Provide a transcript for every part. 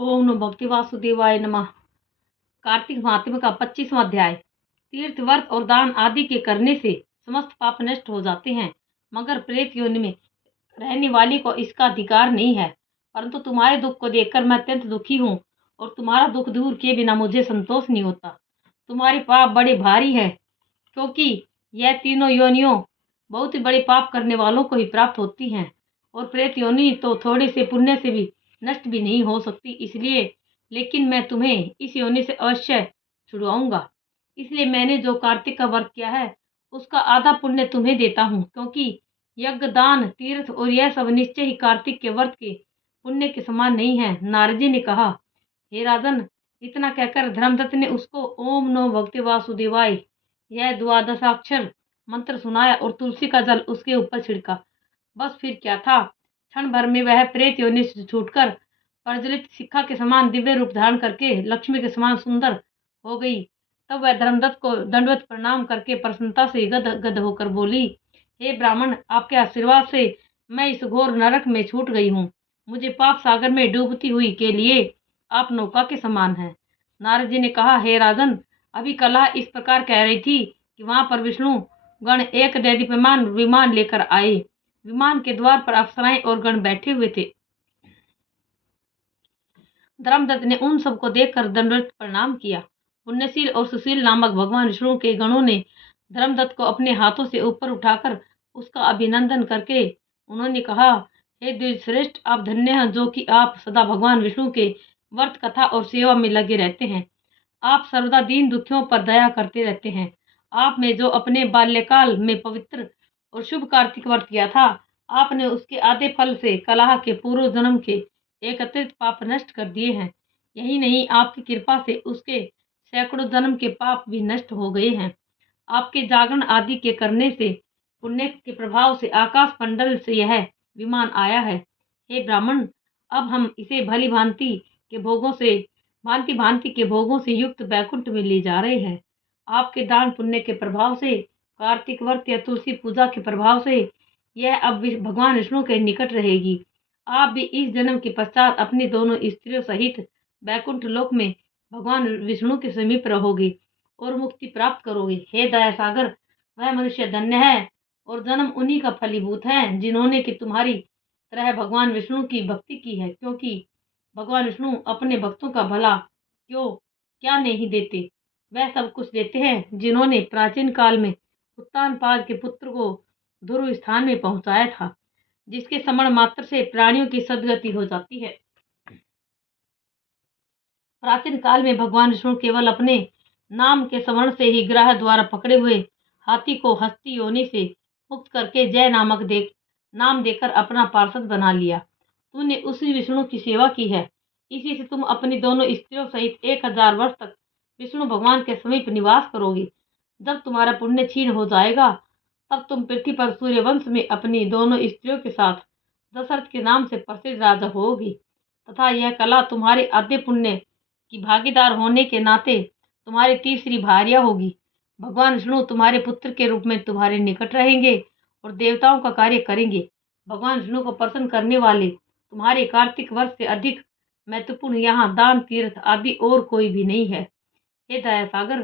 ओम नमो भगवते वासुदेवाय नमः। कार्तिक महात्म्य का 25वां अध्याय। तीर्थ व्रत और दान आदि के करने से समस्त पाप नष्ट हो जाते हैं, मगर प्रेत योनि में रहने वाली को इसका अधिकार नहीं है। परंतु तुम्हारे दुख को देखकर मैं अत्यंत दुखी हूँ और तुम्हारा दुख दूर किए बिना मुझे संतोष नहीं होता। तुम्हारे पाप बड़े भारी है, क्योंकि यह तीनों योनियों बहुत ही बड़े पाप करने वालों को ही प्राप्त होती हैं, और प्रेत योनि तो थोड़े से पुण्य से भी नष्ट भी नहीं हो सकती। इसलिए लेकिन मैं तुम्हें इस योनि से अवश्य छुड़वाऊंगा। इसलिए मैंने जो कार्तिक का व्रत किया है उसका आधा पुण्य तुम्हें देता हूँ, क्योंकि यज्ञ दान तीर्थ और यह सब निश्चय ही कार्तिक के व्रत के पुण्य के समान नहीं है। नारद जी ने कहा, हे राजन, इतना कहकर धर्मदत्त ने उसको ओम नमो भगवते वासुदेवाय यह द्वादशाक्षर मंत्र सुनाया और तुलसी का जल उसके ऊपर छिड़का। बस फिर क्या था, क्षण भर में वह प्रेत योनि से छूटकर प्रज्वलित शिखा के समान दिव्य रूप धारण करके लक्ष्मी के समान सुंदर हो गई। तब वह धर्मदत्त को दंडवत प्रणाम करके प्रसन्नता से गद गद होकर बोली, हे ब्राह्मण, आपके आशीर्वाद से मैं इस घोर नरक में छूट गई हूँ। मुझे पाप सागर में डूबती हुई के लिए आप नौका के समान हैं। नारद जी ने कहा, हे राजन, अभी कला इस प्रकार कह रही थी कि वहां पर विष्णु गण एक दैदीप्यमान विमान लेकर आए। विमान के द्वार पर अप्सराएं और गण बैठे हुए थे। धर्मदत्त ने उन सबको देखकर दंडवत प्रणाम किया। पुण्यशील और सुशील नामक भगवान विष्णु के गणों ने धर्मदत्त को अपने हाथों से ऊपर उठाकर उसका अभिनंदन करके उन्होंने कहा, हे द्विजश्रेष्ठ, आप धन्य हैं जो कि आप सदा भगवान विष्णु के व्रत कथा और सेवा में लगे रहते हैं। आप सर्वदा दीन दुखियों पर दया करते रहते हैं। आप में जो अपने बाल्यकाल में पवित्र और शुभ कार्तिक व्रत किया था, आपने उसके आधे फल से कलह के पूर्व जन्म के एकत्रित पाप नष्ट कर दिए हैं। यही नहीं, आपकी कृपा से उसके सैकड़ों जन्म के पाप भी नष्ट हो गए हैं। आपके जागरण आदि के करने से पुण्य के प्रभाव से आकाश मंडल से यह विमान आया है। हे ब्राह्मण, अब हम इसे भली भांति भांति के भोगों से युक्त बैकुंठ में ले जा रहे हैं। आपके दान पुण्य के प्रभाव से, कार्तिक व्रत या तुलसी पूजा के प्रभाव से यह अब भगवान विष्णु के निकट रहेगी। आप भी इस जन्म के पश्चात अपनी दोनों स्त्रियों सहित बैकुंठ लोक में भगवान विष्णु के समीप रहोगे और मुक्ति प्राप्त करोगे। हे दया सागर, वह मनुष्य धन्य है और जन्म उन्हीं का फलीभूत है जिन्होंने कि तुम्हारी तरह भगवान विष्णु की भक्ति की है, क्योंकि भगवान विष्णु अपने भक्तों का भला क्या नहीं देते। वह सब कुछ देते हैं जिन्होंने प्राचीन काल में उत्तानपाद के पुत्र को ध्रुव स्थान में पहुंचाया था, जिसके स्मरण मात्र से प्राणियों की सदगति हो जाती है। प्राचीन काल में भगवान विष्णु केवल अपने नाम के स्मरण से ही ग्रह द्वारा पकड़े हुए हाथी को हस्ती योनि से मुक्त करके जय नामक नाम देकर अपना पार्षद बना लिया। तूने उसी विष्णु की सेवा की है, इसी से तुम अपनी दोनों स्त्रियों सहित 1000 वर्ष तक विष्णु भगवान के समीप निवास करोगे। जब तुम्हारा पुण्य क्षीण हो जाएगा, तब तुम पृथ्वी पर सूर्यवंश में अपनी दोनों स्त्रियों के साथ दशरथ के नाम से प्रसिद्ध राजा होगी, तथा यह कला तुम्हारे आद्य पुण्य की भागीदार होने के नाते तुम्हारी तीसरी भार्या होगी। भगवान विष्णु तुम्हारे पुत्र के रूप में तुम्हारे निकट रहेंगे और देवताओं का कार्य करेंगे। भगवान विष्णु को प्रसन्न करने वाले तुम्हारे कार्तिक वर्ष से अधिक महत्वपूर्ण यहाँ दान तीर्थ आदि और कोई भी नहीं है। हे दया सागर,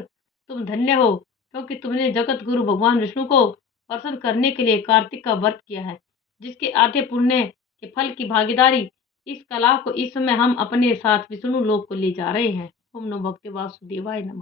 तुम धन्य हो, क्योंकि तुमने जगत गुरु भगवान विष्णु को प्रसन्न करने के लिए कार्तिक का व्रत किया है, जिसके आधे पुण्य के फल की भागीदारी इस कला को इस समय हम अपने साथ विष्णु लोक को ले जा रहे हैं। ओम नमो भगवते वासुदेवाय नमः।